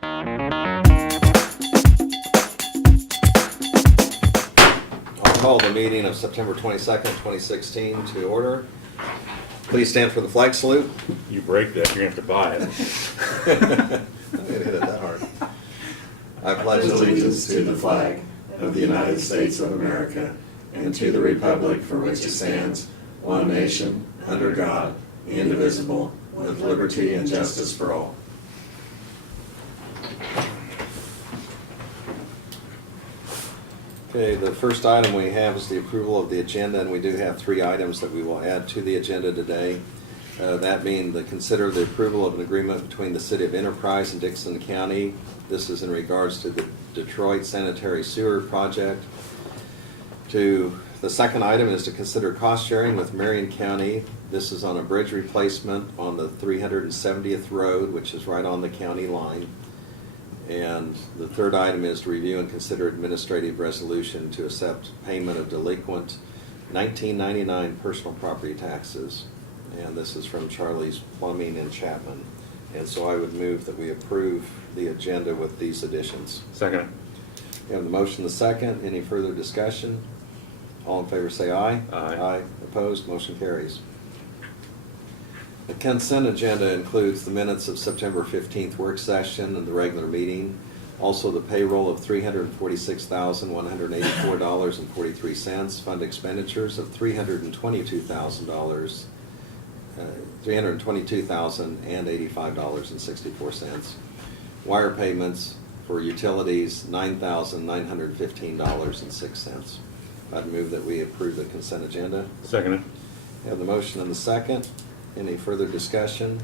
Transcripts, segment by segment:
I'll call the meeting of September 22nd, 2016 to order. Please stand for the flag salute. You break that, you're gonna have to buy it. I'm gonna hit it that hard. I pledge allegiance to the flag of the United States of America and to the republic for which it stands, one nation, under God, indivisible, with liberty and justice for all. Okay, the first item we have is the approval of the agenda, and we do have 3 items that we will add to the agenda today. That being consider the approval of an agreement between the City of Enterprise and Dixon County. This is in regards to the Detroit Sanitary Sewer Project. The second item is to consider cost sharing with Marion County. This is on a bridge replacement on the 370th Road, which is right on the county line. And the third item is to review and consider administrative resolution to accept payment of delinquent 1999 personal property taxes. And this is from Charlie's Plumbing in Chapman. And so I would move that we approve the agenda with these additions. Second. We have the motion, the second. Any further discussion? All in favor say aye. Aye. Aye. Opposed? Motion carries. The consent agenda includes the minutes of September 15th work session and the regular meeting. Also the payroll of $346,184.43, fund expenditures of $322,000, $322,085.64. Wire payments for utilities, $9,915.06. I'd move that we approve the consent agenda. Second. We have the motion and the second. Any further discussion?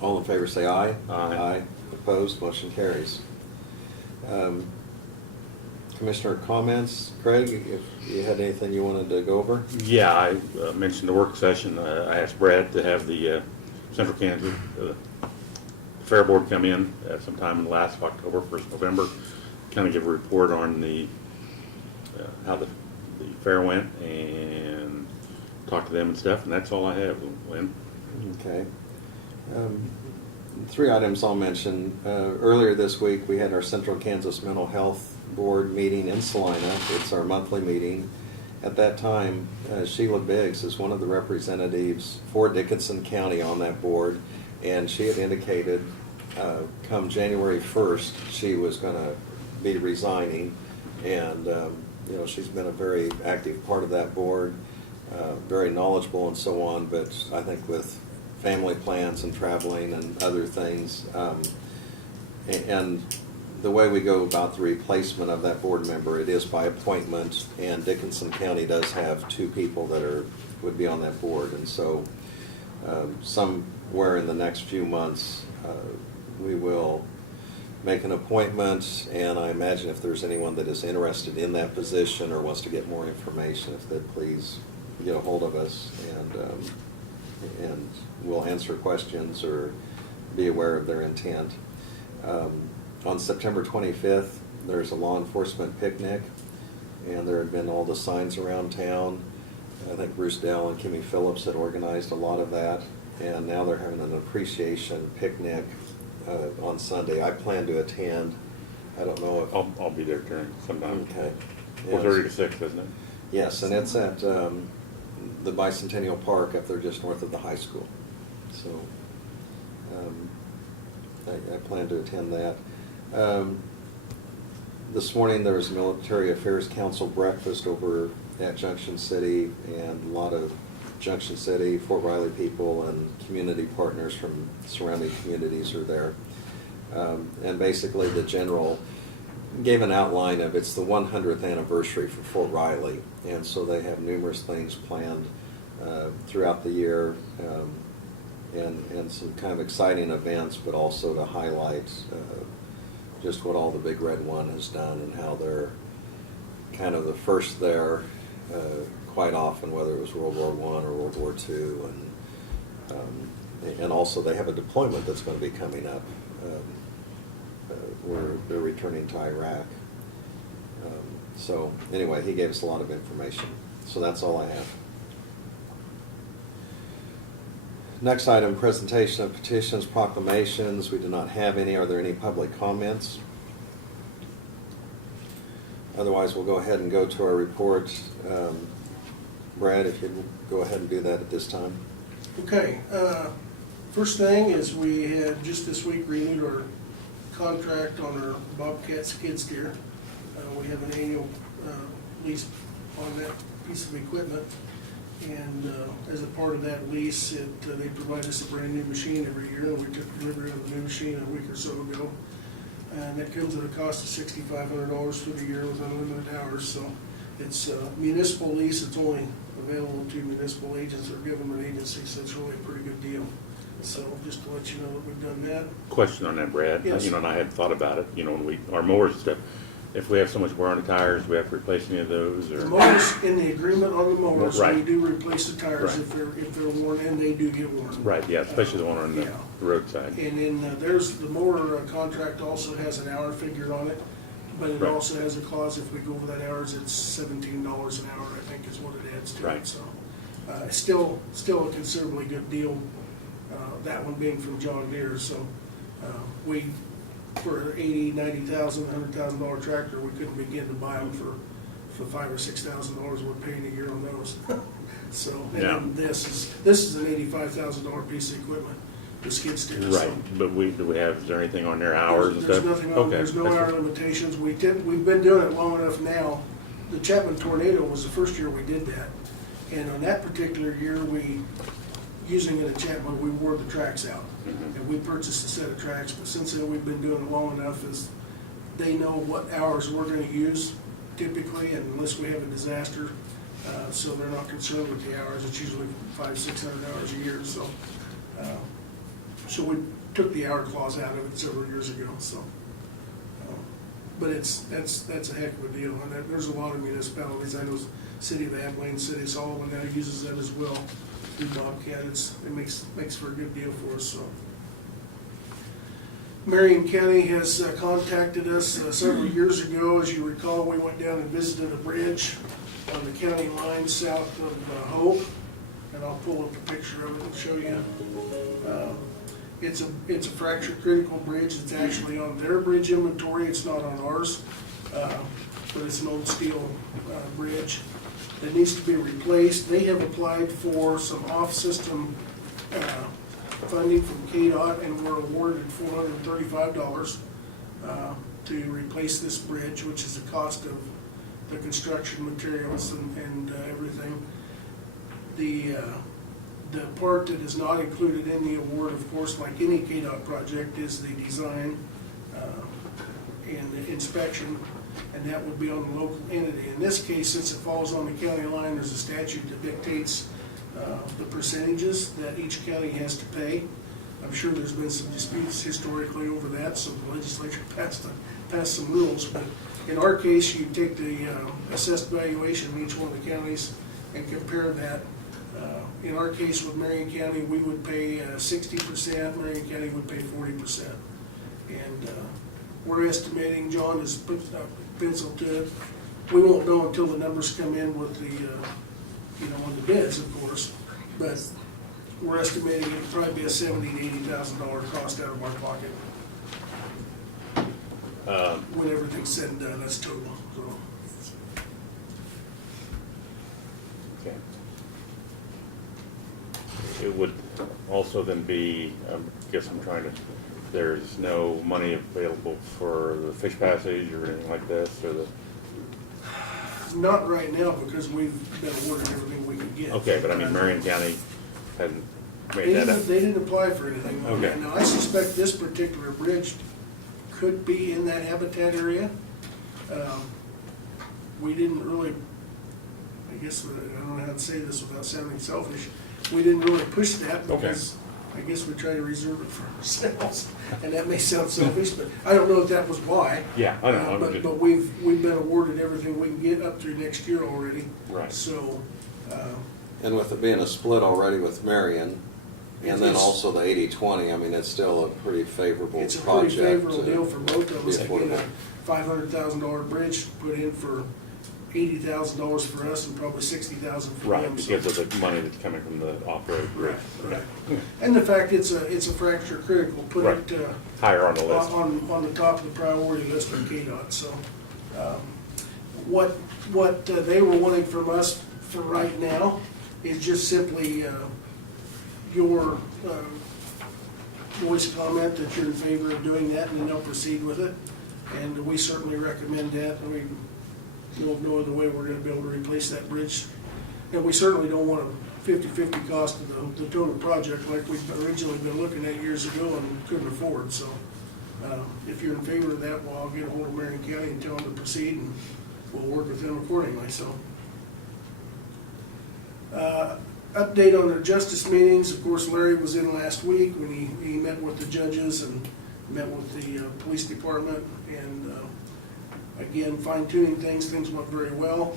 All in favor say aye. Aye. Aye. Opposed? Motion carries. Commissioner comments? Craig, if you had anything you wanted to go over? Yeah, I mentioned the work session. I asked Brad to have the Central Kansas Fair Board come in at some time in the last October, 1st November, kind of give a report on the how the fair went and talk to them and stuff, and that's all I have, Lynn. Okay. 3 items I'll mention. Earlier this week, we had our Central Kansas Mental Health Board meeting in Salina. It's our monthly meeting. At that time, Sheila Biggs is one of the representatives for Dickinson County on that board, and she had indicated come January 1st she was going to be resigning, and she's been a very active part of that board. Very knowledgeable and so on, but I think with family plans and traveling and other things, and the way we go about the replacement of that board member, it is by appointment, and Dickinson County does have 2 people that would be on that board, and so somewhere in the next few months we will make an appointment, and I imagine if there's anyone that is interested in that position or wants to get more information, if they'd please get a hold of us, and we'll answer questions or be aware of their intent. On September 25th, there's a law enforcement picnic, and there had been all the signs around town. I think Bruce Dell and Kimmy Phillips had organized a lot of that, and now they're having an appreciation picnic on Sunday. I plan to attend. I don't know if... I'll be there during sometime. Okay. 4:30 to 6, isn't it? Yes, and it's at the Bicentennial Park up there just north of the high school. So I plan to attend that. This morning there was a Military Affairs Council breakfast over at Junction City, and a lot of Junction City, Fort Riley people, and community partners from surrounding communities are there. And basically the general gave an outline of it's the 100th anniversary for Fort Riley, and so they have numerous things planned throughout the year, and some kind of exciting events, but also to highlight just what all the Big Red One has done and how they're kind of the first there quite often, whether it was World War I or World War II, and also they have a deployment that's going to be coming up where they're returning to Iraq. So anyway, he gave us a lot of information. So that's all I have. Next item, presentation of petitions, proclamations. We do not have any. Are there any public comments? Otherwise, we'll go ahead and go to our report. Brad, if you'd go ahead and do that at this time. Okay, first thing is we had just this week renewed our contract on our Bobcat skid steer. We have an annual lease on that piece of equipment. And as a part of that lease, they provide us a brand new machine every year. We took delivery of the new machine a week or so ago. And that comes at a cost of $6,500 for the year with unlimited hours. So it's a municipal lease. It's only available to municipal agents or government agencies, so it's really a pretty good deal. So just to let you know that we've done that. Question on that, Brad. Yes. You know, and I had thought about it, you know, when our mowers and stuff, if we have so much wear on the tires, do we have to replace any of those, or? The mowers, in the agreement on the mowers, Right. we do replace the tires Right. if they're worn, and they do get worn. Right, yeah, especially the one on the Yeah. roadside. And then there's, the mower contract also has an hour figure on it, but it Right. also has a clause, if we go over that hours, it's $17 an hour, I think is what it adds to it, Right. so. It's still a considerably good deal, that one being from John Deere, so, we, for $80,000, $90,000, $100,000 tractor, we couldn't begin to buy them for $5,000 or $6,000 we're paying a year on those. So, and Yeah. then this is an $85,000 piece of equipment, the skid steer, so. Right, but do we have, is there anything on their hours and There's stuff? nothing on, Okay, there's no that's hour good. limitations. We've been doing it long enough now. The Chapman tornado was the first year we did that. And on that particular year, using it at Chapman, we wore the tracks out. Mhm. And we purchased a set of tracks, but since then, we've been doing it long enough as they know what hours we're gonna use typically, and unless we have a disaster. So they're not concerned with the hours. It's usually 500-600 hours a year, so. So we took the hour clause out of it several years ago, so. But that's a heck of a deal, and there's a lot of municipalities. I know City of Abilene, City of Sullivan now uses that as well through Bobcat. It makes for a good deal for us, so. Marion County has contacted us several years ago. As you recall, we went down and visited a bridge on the county line south of Hope, and I'll pull up a picture of it and show you. It's a fracture critical bridge. It's actually on their bridge inventory. It's not on ours, but it's an old steel bridge that needs to be replaced. They have applied for some off-system funding from KDOT, and were awarded $435 to replace this bridge, which is the cost of the construction materials and everything. The part that is not included in the award, of course, like any KDOT project, is the design and the inspection, and that would be on the local entity. In this case, since it falls on the county line, there's a statute that dictates the percentages that each county has to pay. I'm sure there's been some disputes historically over that, so the legislature passed some rules. But in our case, you take the assessed valuation in each one of the counties and compare that. In our case with Marion County, we would pay 60%, Marion County would pay 40%. And we're estimating, John has put a pencil to it, we won't know until the numbers come in with the, on the bids, of course, but we're estimating it'd probably be a $70,000 to $80,000 cost out of our pocket. When everything's said and done, that's total, so. Okay. It would also then be, I guess I'm trying to, there's no money available for the fish passage or anything like this, or the, Not right now, because we've been awarded everything we could get. okay, but I mean, Marion County hadn't made that up. They didn't apply for anything. Okay. Now, I suspect this particular bridge could be in that habitat area. We didn't really, I guess, I don't know how to say this without sounding selfish, we didn't really push that because I guess we try to reserve it for ourselves. And that may sound selfish, but I don't know if that was why. Yeah, I know. But we've been awarded everything we can get up through next year already. Right. So, And with it being a split already with Marion, and then It is. also the 80/20, I mean, it's still a pretty favorable it's a project. pretty favorable to deal for both of us be to get affordable. a $500,000 bridge put in for $80,000 for us and probably $60,000 for Right, them. So- because of the money that's coming from the off-road group. Right. And the fact it's a fracture critical, put Right. it Higher on the list. on the top of the priority list for KDOT. So what they were wanting from us for right now is just simply your voice comment that you're in favor of doing that, and then they'll proceed with it. And we certainly recommend that. We know of no other way we're gonna be able to replace that bridge. And we certainly don't want a 50/50 cost of the total project like we've originally been looking at years ago and couldn't afford. So if you're in favor of that, well, I'll get a hold of Marion County and tell them to proceed, and we'll work with them accordingly. So update on the justice meetings. Of course, Larry was in last week when he met with the judges and met with the police department, and again, fine-tuning things. Things went very well.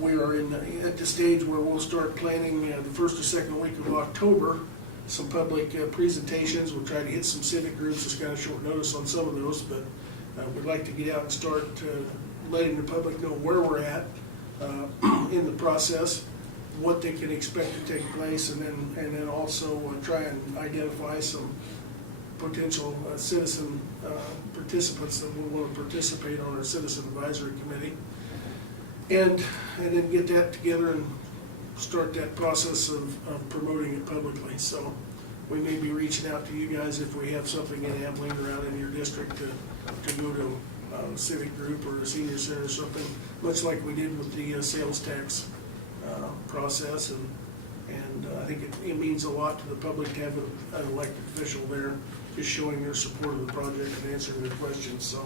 We are at the stage where we'll start planning the first or second week of October, some public presentations. We'll try to hit some civic groups. It's kind of short notice on some of those, but we'd like to get out and start letting the public know where we're at in the process, what they can expect to take place, and then also try and identify some potential citizen participants that will want to participate on our citizen advisory committee, and then get that together and start that process of promoting it publicly. So we may be reaching out to you guys if we have something in Abilene or out in your district to go to a civic group or a senior center or something, much like we did with the sales tax process. And I think it means a lot to the public to have an elected official there, just showing their support of the project and answering their questions. So,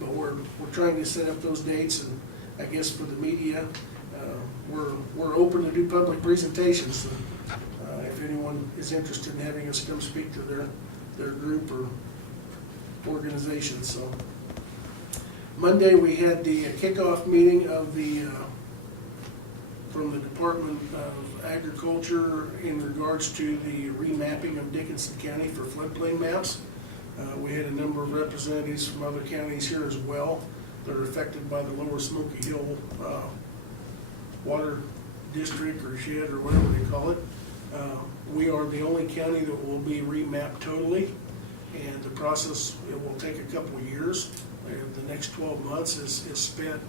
but we're trying to set up those dates, and I guess for the media, we're open to do public presentations. If anyone is interested in having us come speak to their group or organization. So Monday we had the kickoff meeting of from the Department of Agriculture in regards to the remapping of Dickinson County for floodplain maps. We had a number of representatives from other counties here as well that are affected by the Lower Smoky Hill water district or shed or whatever they call it. We are the only county that will be remapped totally, and the process, it will take a couple of years. The next 12 months is spent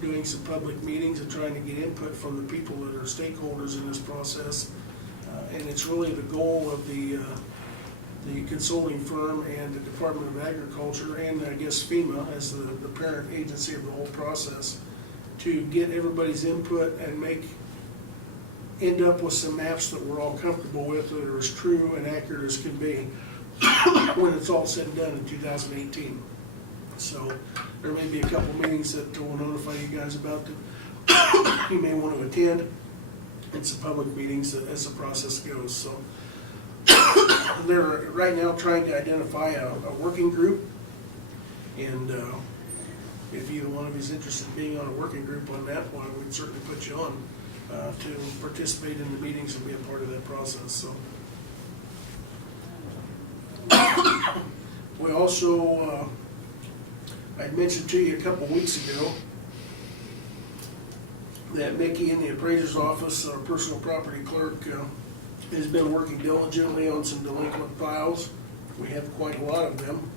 doing some public meetings and trying to get input from the people that are stakeholders in this process. And it's really the goal of the consulting firm and the Department of Agriculture, and I guess FEMA as the parent agency of the whole process, to get everybody's input and end up with some maps that we're all comfortable with, that are as true and accurate as can be when it's all said and done in 2018. So there may be a couple meetings that we'll notify you guys about that you may want to attend, and some public meetings as the process goes. So they're right now trying to identify a working group, and if either one of you is interested in being on a working group on that one, we'd certainly put you on to participate in the meetings and be a part of that process. So we also, I mentioned to you a couple weeks ago that Mickey in the appraiser's office, our personal property clerk, has been working diligently on some delinquent files. We have quite a lot of them,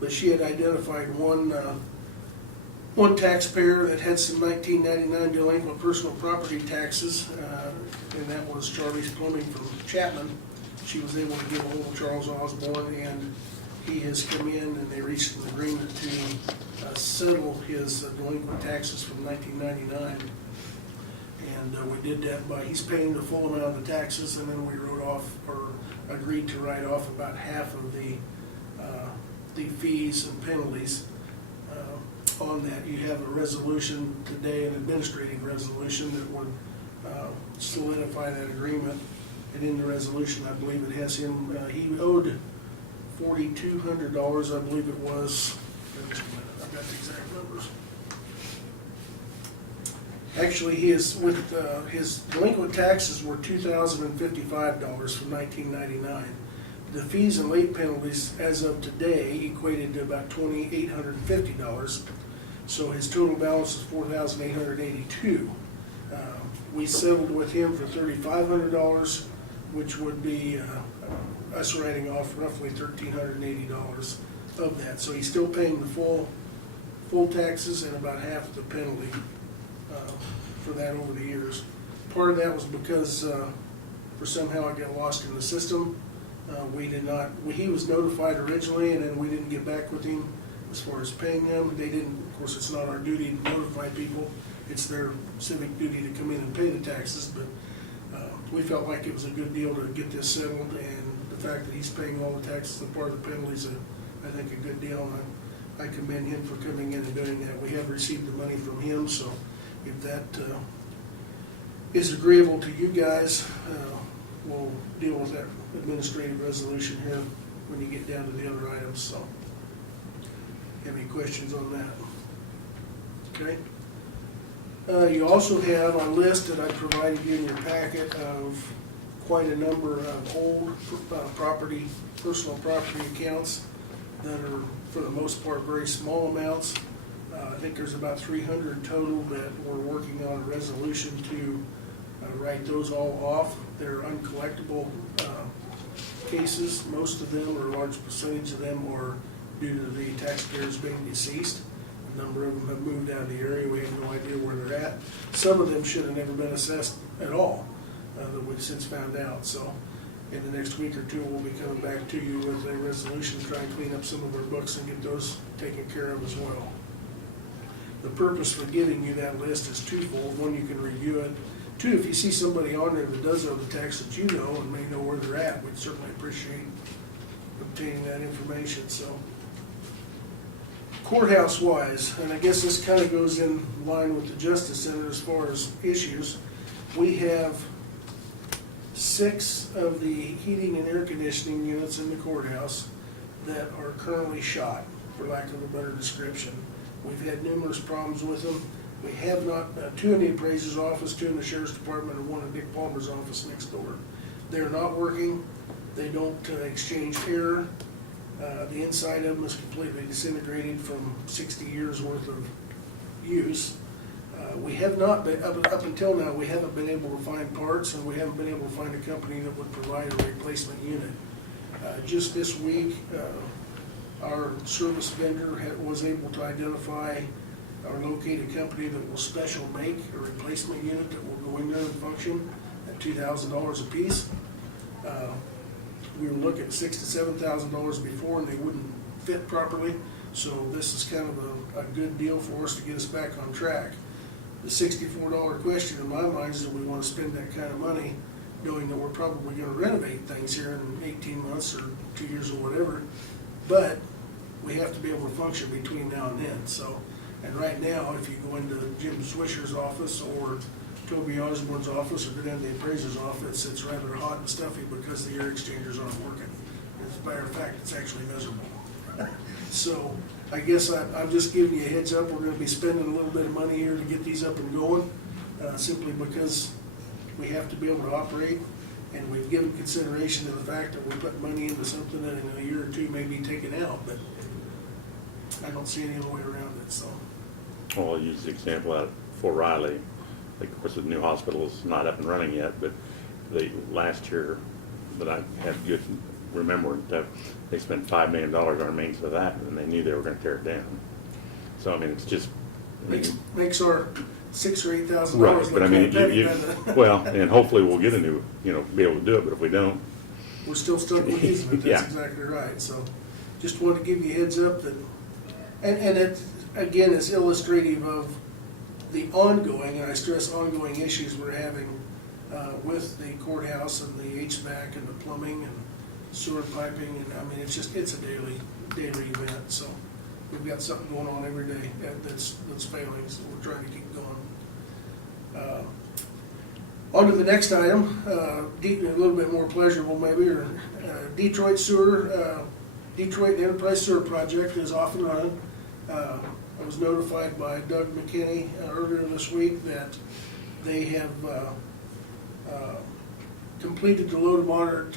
but she had identified one taxpayer that had some 1999 delinquent personal property taxes, and that was Charlie's Plumbing from Chapman. She was able to get a hold of Charles Osborne, and he has come in and they reached an agreement to settle his delinquent taxes from 1999. And we did that by, he's paying the full amount of the taxes, and then we wrote off, or agreed to write off about half of the fees and penalties. On that, you have a resolution today, an administrative resolution that would solidify that agreement. And in the resolution, I believe it has him, he owed $4,200, I believe it was. I've got the exact numbers. Actually, his delinquent taxes were $2,055 from 1999. The fees and late penalties as of today equated to about $2,850. So his total balance is $4,882. We settled with him for $3,500, which would be us writing off roughly $1,380 of that. So he's still paying the full taxes and about half of the penalty for that over the years. Part of that was because for somehow it got lost in the system. He was notified originally, and then we didn't get back with him as far as paying them. They didn't, of course, it's not our duty to notify people. It's their civic duty to come in and pay the taxes, but we felt like it was a good deal to get this settled, and the fact that he's paying all the taxes and part of the penalties, I think a good deal, and I commend him for coming in and doing that. We have received the money from him, so if that is agreeable to you guys, we'll deal with that administrative resolution here when you get down to the other items, so. Have any questions on that? Okay. You also have a list that I provided you in your packet of quite a number of old personal property accounts that are, for the most part, very small amounts. I think there's about 300 total that we're working on a resolution to write those all off. They're uncollectible cases. Most of them, or a large percentage of them, are due to the taxpayers being deceased. A number of them have moved out of the area. We have no idea where they're at. Some of them should have never been assessed at all, that we've since found out. So in the next week or two, we'll be coming back to you with a resolution to try and clean up some of our books and get those taken care of as well. The purpose for giving you that list is twofold. One, you can review it. Two, if you see somebody on there that does owe the tax that you know and may know where they're at, we'd certainly appreciate obtaining that information. So courthouse-wise, and I guess this kind of goes in line with the Justice Center as far as issues, we have 6 of the heating and air conditioning units in the courthouse that are currently shot, for lack of a better description. We've had numerous problems with them. We have not, 2 in the appraiser's office, 2 in the sheriff's department, and 1 in Dick Palmer's office next door. They're not working. They don't exchange air. The inside of them is completely disintegrated from 60 years worth of use. We have not been, up until now, we haven't been able to find parts, and we haven't been able to find a company that would provide a replacement unit. Just this week, our service vendor was able to identify or locate a company that will special make a replacement unit that will go in there and function at $2,000 a piece. We were looking at $6,000 to $7,000 before, and they wouldn't fit properly. So this is kind of a good deal for us to get us back on track. The $64 question in my mind is that we want to spend that kind of money, knowing that we're probably going to renovate things here in 18 months or 2 years or whatever. But we have to be able to function between now and then. So, and right now, if you go into Jim Swisher's office or Toby Osborne's office or go down to the appraiser's office, it's rather hot and stuffy because the air exchangers aren't working. As a matter of fact, it's actually miserable. So I guess I'm just giving you a heads up. We're going to be spending a little bit of money here to get these up and going, simply because we have to be able to operate, and we've given consideration to the fact that we're putting money into something that in a year or two may be taken out, but I don't see any other way around it. So. Well, I'll use the example out for Riley. Of course, the new hospital is not up and running yet, but last year that I have good remembrance of, they spent $5 million on maintenance of that, and they knew they were going to tear it down. So I mean, it's just makes our $6,000 or $8,000. right. But I mean, well, and hopefully we'll get a new, be able to do it. But if we don't, we're still stuck with using it. That's yeah. exactly right. So, just wanted to give you a heads up that, and it again is illustrative of the ongoing, and I stress ongoing, issues we're having with the courthouse and the HVAC and the plumbing and sewer piping, and I mean it's a daily event. So we've got something going on every day that's failing. So we're trying to keep going. On to the next item, a little bit more pleasurable maybe. Or Detroit Enterprise Sewer Project is off and running. I was notified by Doug McKinney earlier this week that they have completed the low to moderate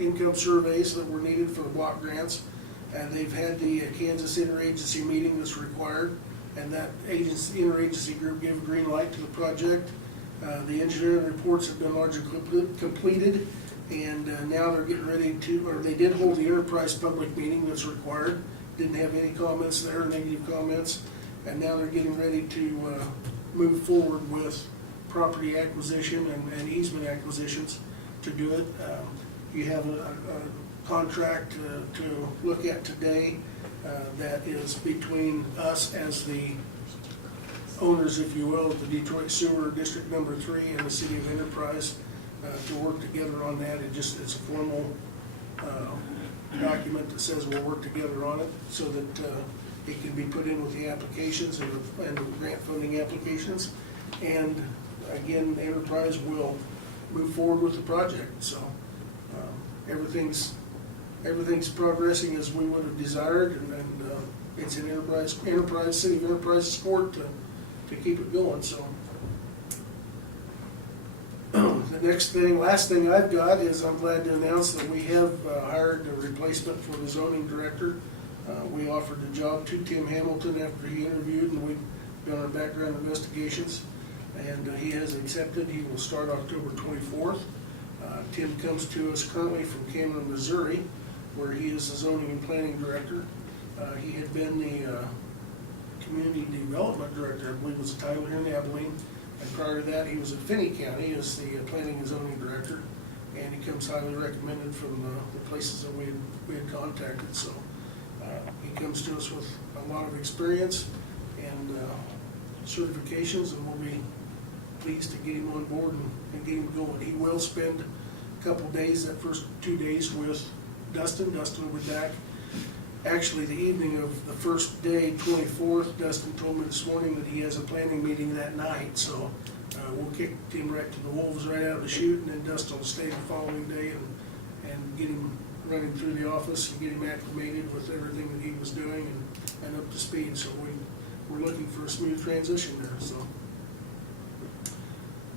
income surveys that were needed for the block grants, and they've had the Kansas interagency meeting that's required. and that agency, interagency group gave a green light to the project. The engineering reports have been largely completed, and now they're getting ready to, or they did hold the enterprise public meeting that's required. Didn't have any comments there, negative comments, and now they're getting ready to move forward with property acquisition and easement acquisitions to do it. You have a contract to look at today that is between us as the owners, if you will, of the Detroit Sewer District Number 3 and the City of Enterprise to work together on that. It's a formal document that says we'll work together on it so that it can be put in with the applications and the grant funding applications. And again, Enterprise will move forward with the project. So everything's progressing as we would have desired, and it's in Enterprise, City of Enterprise's court to keep it going. So the last thing I've got is I'm glad to announce that we have hired a replacement for the zoning director. We offered the job to Tim Hamilton after he interviewed, and we've done our background investigations, and he has accepted. He will start October 24th. Tim comes to us currently from Cameron, Missouri, where he is the zoning and planning director. He had been the community development director, I believe was the title here in Abilene. And prior to that, he was at Finney County as the planning and zoning director, and he comes highly recommended from the places that we had contacted. So he comes to us with a lot of experience and certifications, and we'll be pleased to get him on board and get him going. He will spend a couple days, that first 2 days, with Dustin. Dustin will be back. Actually, the evening of the first day, 24th, Dustin told me this morning that he has a planning meeting that night, so we'll kick him right to the wolves right out of the chute, and then Dustin will stay the following day and get him running through the office and get him acclimated with everything that he was doing and up to speed. So we're looking for a smooth transition there. So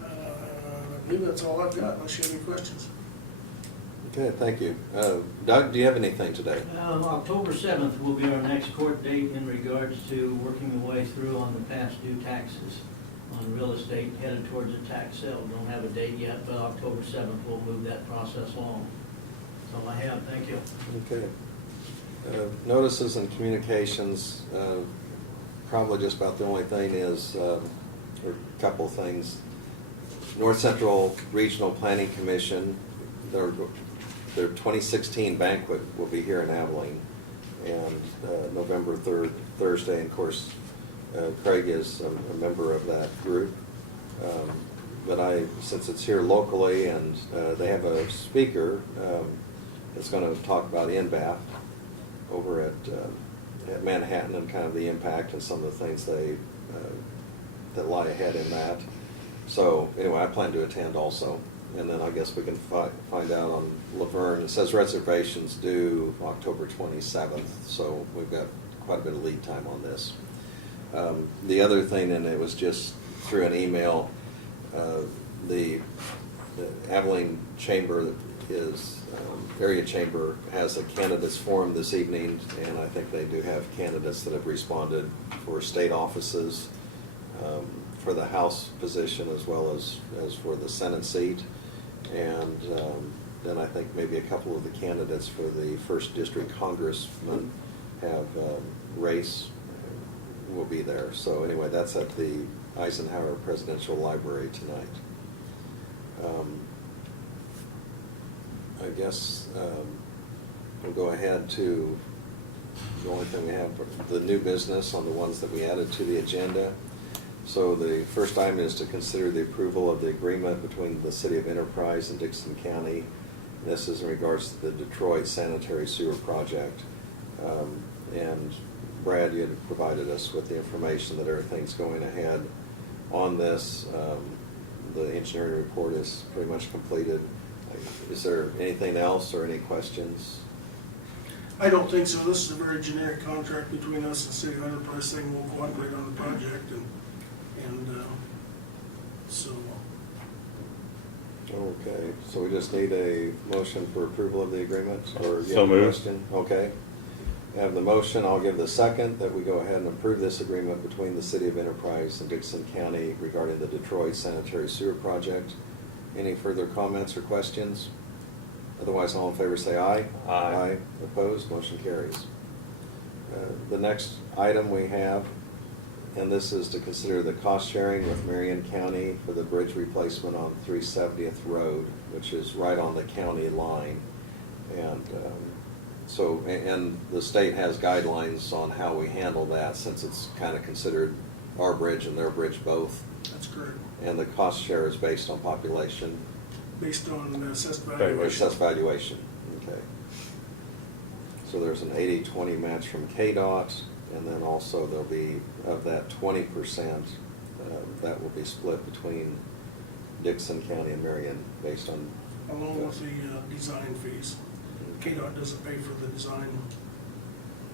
I believe that's all I've got, unless you have any questions. Okay, thank you. Doug, do you have anything today? October 7th will be our next court date in regards to working the way through on the past due taxes on real estate headed towards a tax sale. Don't have a date yet, but October 7th will move that process along. That's all I have. Thank you. Okay. Notices and communications, probably just about the only thing is, or a couple of things. North Central Regional Planning Commission, their 2016 banquet will be here in Abilene, and November 3rd, Thursday. And of course, Craig is a member of that group. But since it's here locally, and they have a speaker that's going to talk about NBAP over at Manhattan, and kind of the impact and some of the things that lie ahead in that. So anyway, I plan to attend also. And then I guess we can find out on Laverne. It says reservations due October 27th, so we've got quite a bit of lead time on this. The other thing, and it was just through an email, the Abilene Chamber area chamber has a candidates forum this evening, and I think they do have candidates that have responded for state offices, for the House position as well as for the Senate seat. And then I think maybe a couple of the candidates for the 1st District Congressman have race will be there. So anyway, that's at the Eisenhower Presidential Library tonight. I guess we'll go ahead to the only thing we have, the new business on the ones that we added to the agenda. So the first item is to consider the approval of the agreement between the City of Enterprise and Dickson County. This is in regards to the Detroit Sanitary Sewer Project. And Brad, you had provided us with the information that everything's going ahead on this. The engineering report is pretty much completed. Is there anything else or any questions? I don't think so. This is a very generic contract between us and City of Enterprise saying we'll cooperate on the project, and so. Okay, so we just need a motion for approval of the agreement, or you So have a moved. question? Okay. have the motion, I'll give the second, that we go ahead and approve this agreement between the City of Enterprise and Dixon County regarding the Detroit sanitary sewer project. Any further comments or questions? Otherwise, all in favor say aye. Aye. Opposed, motion carries. The next item we have, and this is to consider the cost sharing with Marion County for the bridge replacement on 370th Road, which is right on the county line. And and the state has guidelines on how we handle that, since it's kind of considered our bridge and their bridge both. That's correct. And the cost share is based on population. Based on assessed Or valuation. assessed valuation, okay. So there's an 80-20 match from KDOT, and then also there'll be, of that 20%, that will be split between Dixon County and Marion based on. Along with the design fees. KDOT doesn't pay for the design,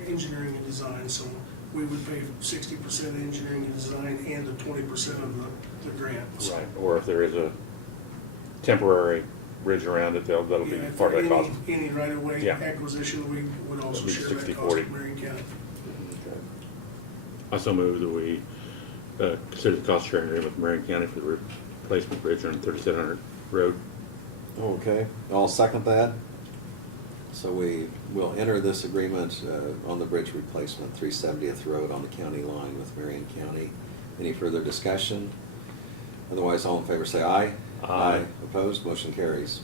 engineering and design, so we would pay 60% engineering and design and the 20% of the grant. So, Right, or if there is a temporary bridge around it, that'll be yeah, if part of that there cost. any right-of-way Yeah. acquisition, we would also That'd be share that 60-40. cost with Marion County. Okay. I so move that we consider the cost sharing agreement with Marion County for the replacement bridge on 3700 Road. Okay, I'll second that. So we will enter this agreement on the bridge replacement, 370th Road on the county line with Marion County. Any further discussion? Otherwise, all in favor say aye. Aye. Opposed, motion carries.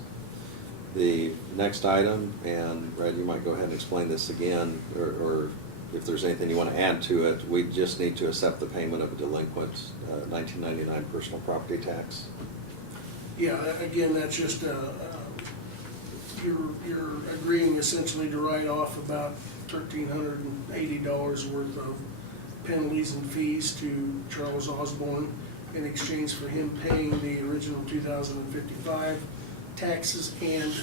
The next item, and Brad, you might go ahead and explain this again, or if there's anything you want to add to it, we just need to accept the payment of a delinquent 1999 personal property tax. Yeah, again, that's just, you're agreeing essentially to write off about $1,380 worth of penalties and fees to Charles Osborne in exchange for him paying the original 2055 taxes and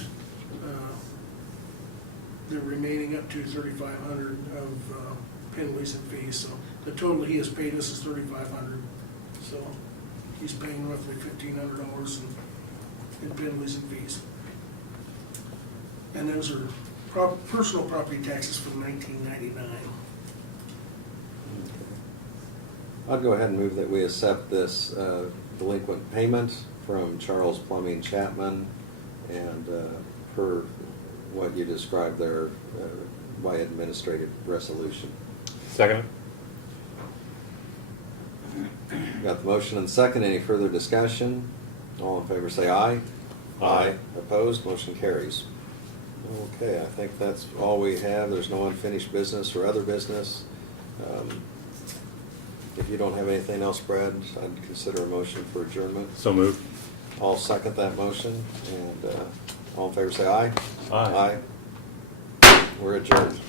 the remaining up to $3,500 of penalties and fees. So the total he has paid us is $3,500. So he's paying roughly $1,500 in penalties and fees. And those are personal property taxes from 1999. I'd go ahead and move that we accept this delinquent payment from Charles Plumbing Chapman, and per what you described there, by administrative resolution. Second? Got the motion and second. Any further discussion? All in favor say aye. Aye. Opposed, motion carries. Okay, I think that's all we have. There's no unfinished business or other business. If you don't have anything else, Brad, I'd consider a motion for adjournment. So moved. I'll second that motion, and all in favor say aye. Aye. Aye. We're adjourned.